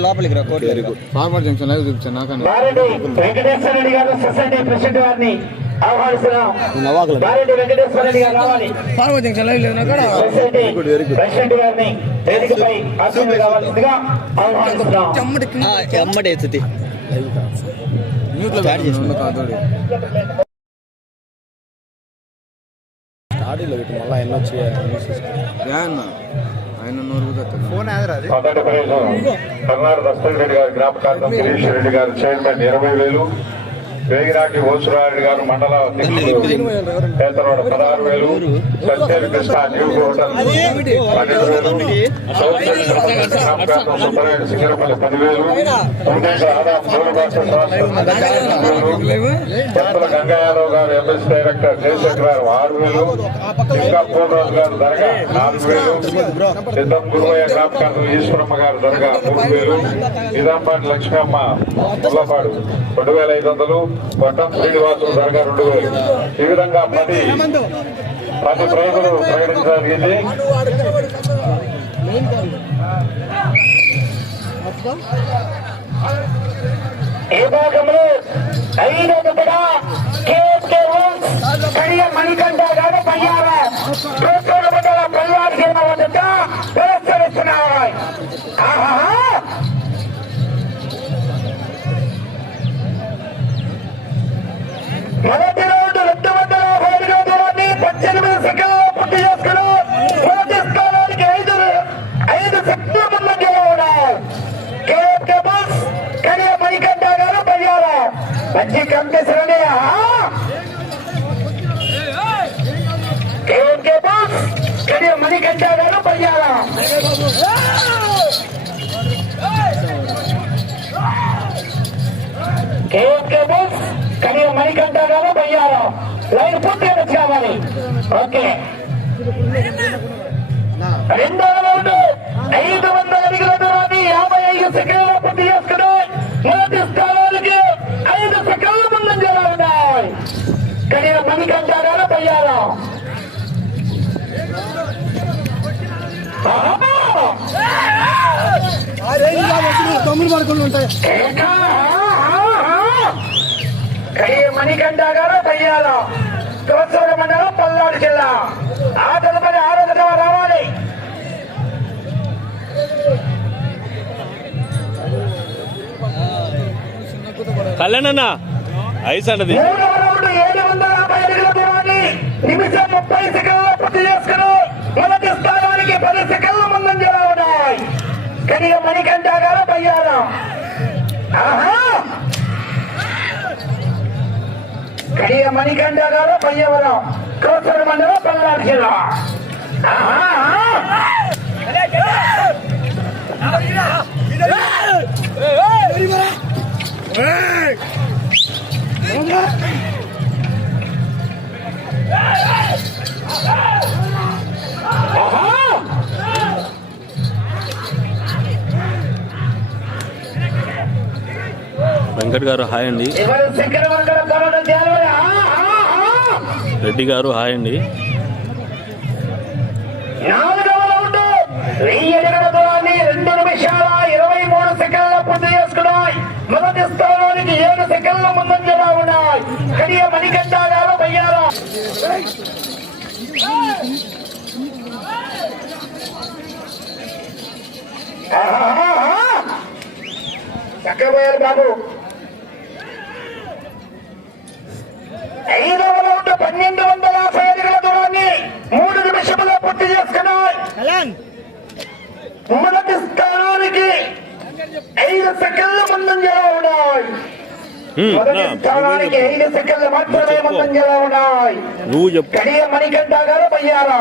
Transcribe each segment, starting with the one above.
లోపలికి రా. Farmer junction live చూపించాను నాకన్నా బారెడ్డి వెంకటేశ్వర రెడ్డి గారు సొసైటీ ప్రెసిడెంట్ గారిని ఆహ్వానిస్తున్నాం. నవాకులు స్టార్టింగ్లో పెట్టి మళ్ళీ ఎన్ని వచ్చి ఆయన ఆయన నోరు ఫోన్ ఆదరా అది? మొదటి ప్రైజు కర్నాటక దస్తగిరి రెడ్డి గారి జ్ఞాపకార్థం గిరీష్ రెడ్డి గారు చైర్మన్ ఇరవై వేలు. వేగిరాటి ఓసురారెడ్డి గారు మండల అధ్యక్షులు పేదవాడ పదహారు వేలు సత్యవి కృష్ణ న్యూ హోటల్ పన్నెండు వేలు సుబ్బరాయుడు సింగరపల్లి పదివేలు ఉమేష్ ఆదాం మూడు భాష గంగాయాదవ్ గారు ఎంఎస్ డైరెక్టర్ జయశంకర్ గారు ఆరు వేలు ఇంకా పూర్వరాజు గారు దరగా నాలుగు వేలు సిద్ధం గురువయ్య జ్ఞాపకార్థం ఈశ్వరమ్మ గారు దరగా మూడు వేలు నిజాంబాద్ లక్ష్మమ్మ ముల్లపాడు రెండు వేల ఐదు వందలు పట్టం శ్రీనివాసులు దర్గా రెండు వేలు ఈ విధంగా పది పది ప్రైజులు ప్రకటించగలిగింది ఈ భాగంలో ఐదవ కూడా కేకే ఓల్స్ కడియ మణికంఠ గారు పయ్యార. ప్రోత్సాహ మండల పూర్తిగా ఓకే. రెండో రౌండ్ ఐదు వందల అడుగుల దూరాన్ని యాభై ఐదు సెకండ్ల పూర్తి చేసుకుని మొదటి స్థానానికి ఐదు సెకండ్ల ముందంజలో ఉన్నాయి. కడియ మణికంఠ కంటారా పయ్యారు తొమ్మిది పడుకుని ఉంటాయి మణికంఠ గారు పయ్యారు మండలం పల్నాడు జిల్లా ఆ తదుపరి ఆరో జత రావాలి. కళ్యాణ్ ఐస్ దూరాన్ని నిమిషం ముప్పై సెకండ్ల పూర్తి చేసుకుని మొదటి స్థానానికి పది సెకండ్ల ముందంజలో ఉన్నాయి. మణికంఠ గారు ఆహా! కడియ మణికంఠ గారు పయ్యవరం కోసూరు మండలం పల్నాడు జిల్లా. ఆహా! వెంకట్ గారు హాయ్ అండి. శంకర తరుణ జాలవరి రెడ్డి గారు హాయ్ అండి. నాలుగవ రెండు. నిమిషాల ఇరవై మూడు సెకండ్ల పూర్తి చేసుకున్నాయి. మొదటి స్థానానికి ఏడు సెకండ్ల ముందంజలో ఉన్నాయి కడియ మణికంఠ గారు బయ్యారు చక్రపోయారు బాబు. ఐదవ రౌండ్ పన్నెండు పూర్తి చేసుకున్నాయి. మొదటి స్థానానికి ఐదు సెకండ్ల ముందంజలో ఉన్నాయి. నువ్వే ఐదు సెకండ్లు మాత్రమే చెప్పు. మణికంఠ గారు పోయారు?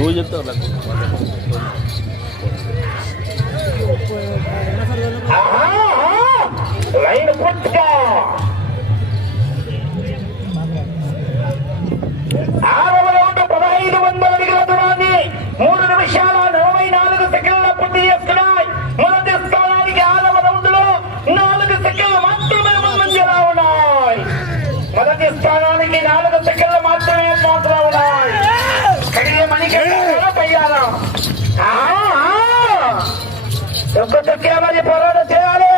నువ్వు చెప్తావు లైన్ పూర్తిగా ఒక్క తొక్కే మరి పోరాటం చేయాలి.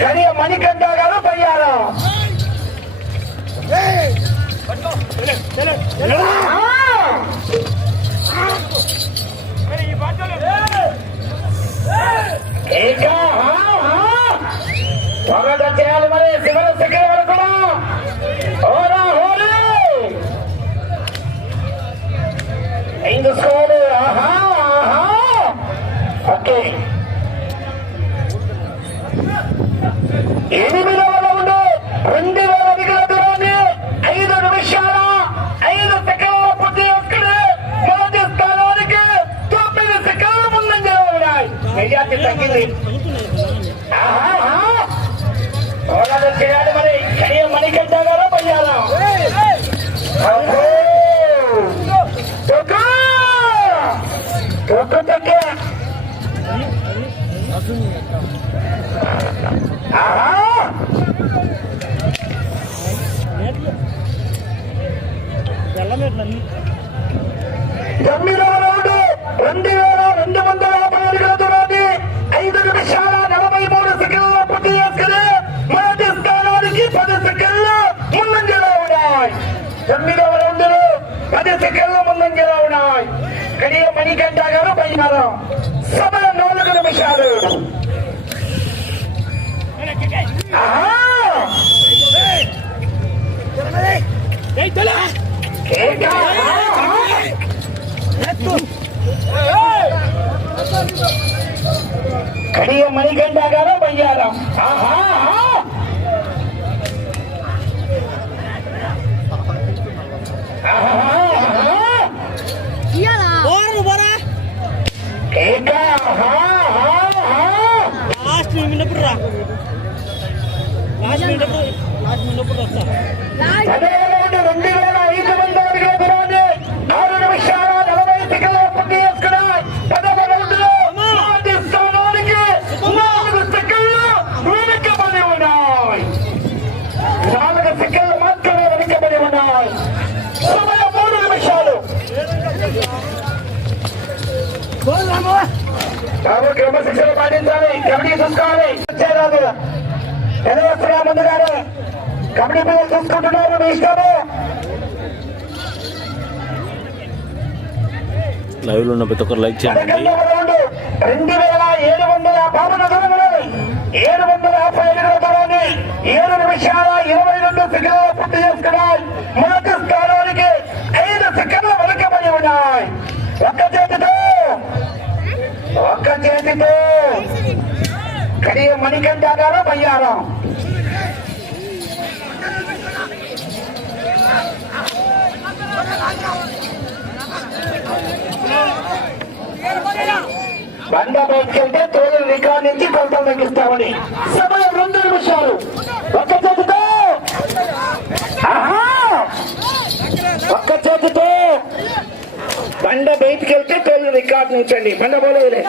కడియ మణికంఠ గారు ¡Elimina! కేక. కడియ మణికంఠ గారు బయ్యారం ఆహా ఆహా. ఆహా, ఆహా. కేక. ఆహా, ఆహా, ఆహా. పదహారు బాబు క్రమశిక్షణ పాటించాలి కమిటీ చూసుకోవాలి. వచ్చేరాదు. ఎదవస్తున్నా ముందుగానే. కమిటీ పిల్లలు చూసుకుంటున్నారు మీ ఇష్టము. లైవ్లో ఉన్న ప్రతి ఒక్కరు లైక్ చేయండి. రౌండ్ వేల ఏడు వందల పాపన దూరంలో ఏడు వందల యాభై ఐదు దూరాన్ని ఏడు నిమిషాల ఇరవై రెండు సెకండ్ల పూర్తి చేసుకున్నాయి. మొదటి ఒక్క చేతితో కడియ మణికంఠ గారు బండ బయటకెళ్తే తోలు నికానించి నుంచి కొంత తగ్గిస్తామని సమయం రెండు నిమిషాలు. ఒక్క చేతితో. ఆహా! ఒక్క చేతితో. బండ బయటికి వెళ్తే తోలు రికార్డ్ నుంచండి. బండ పోలేదులే.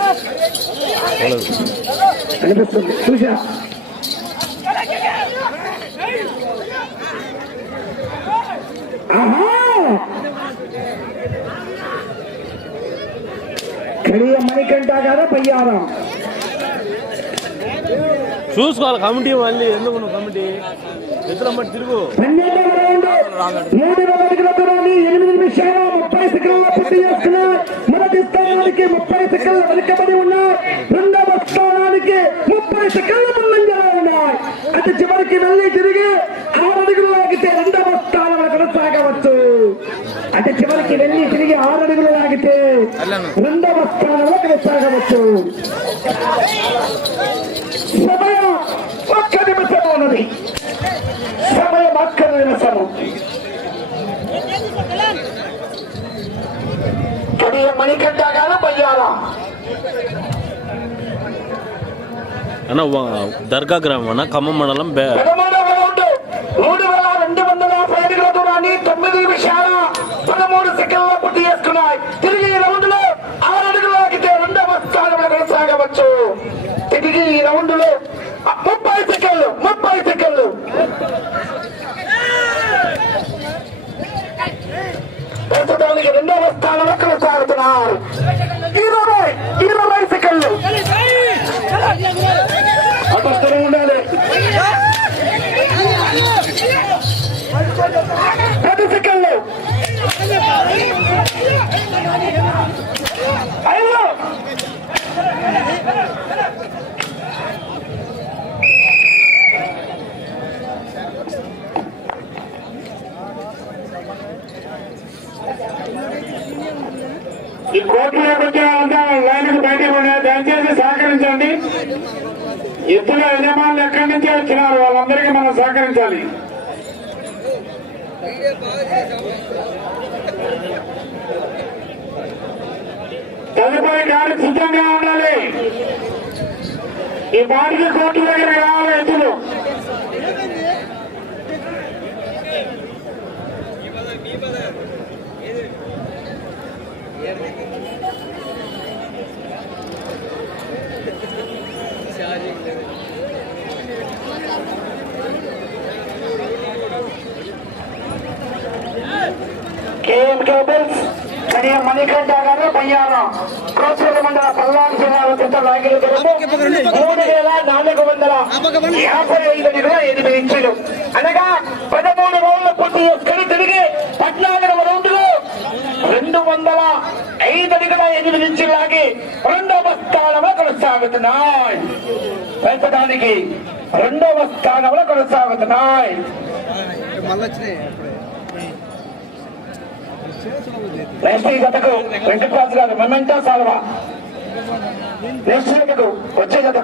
అనిపిస్తుంది. చూసా! కడియ మణికంఠ గారు పయ్యారం. చూసుకోవాలి కమిటీ మళ్ళీ ఎందుకు నువ్వు కమిటీ? ఎనిమిది నిమిషాల ముప్పై సెకండ్ల పూర్తి చేసుకున్నారు మొదటి స్థానానికి ముప్పై సెకండ్ల వెనుకబడి ఉన్నారు రెండవ స్థానానికి ముప్పై సెకండ్ల ముందంజలో ఉన్నాయి అటు చివరికి వెళ్ళి తిరిగి. ఆరు అడుగులు లాగితే రెండవ స్థానంలో కొనసాగవచ్చు అటు చివరికి వెళ్ళి తిరిగి ఆరు అడుగులు లాగితే రెండవ స్థానంలో కొనసాగవచ్చు సమయం ఒక్క నిమిషం ఉన్నది సమయం ఒక్క నిమిషము కడియ మణికంఠ గారు బయ్యారా అన్న వా- దర్గా గ్రామం అన్న ఖమ్మం మండలం ఇరవై ఇరవై సెకండ్లు. అటు ఉండాలి. పది సెకండ్లు. తదుపరి దారి సిద్ధంగా ఉండాలి. ఈ బాడికి కోర్టు దగ్గర రావాలి ఎద్దులు మరియు మణికంఠ గారు బయ్యారం కోసూరు మండల పల్నాడు జిల్లా లాగిన కొరకు మూడు వేల నాలుగు వందల యాభై ఐదు అడుగుల ఎనిమిది ఇంచులు. అనగా పదమూడు రోజులు పూర్తి చేసుకుని తిరిగి పద్నాలుగవ రౌండ్లు రెండు వందల ఐదు అడుగుల ఎనిమిది ఇంచులు లాగి రెండవ స్థానంలో కొనసాగుతున్నాయి. పెంచడానికి రెండవ స్థానంలో కొనసాగుతున్నాయి. నెక్స్ట్ ఈ జతకు వెంకటరాజు గారు మొమెంటో సాల్వా. నెక్స్ట్ జతకు వచ్చే జతకు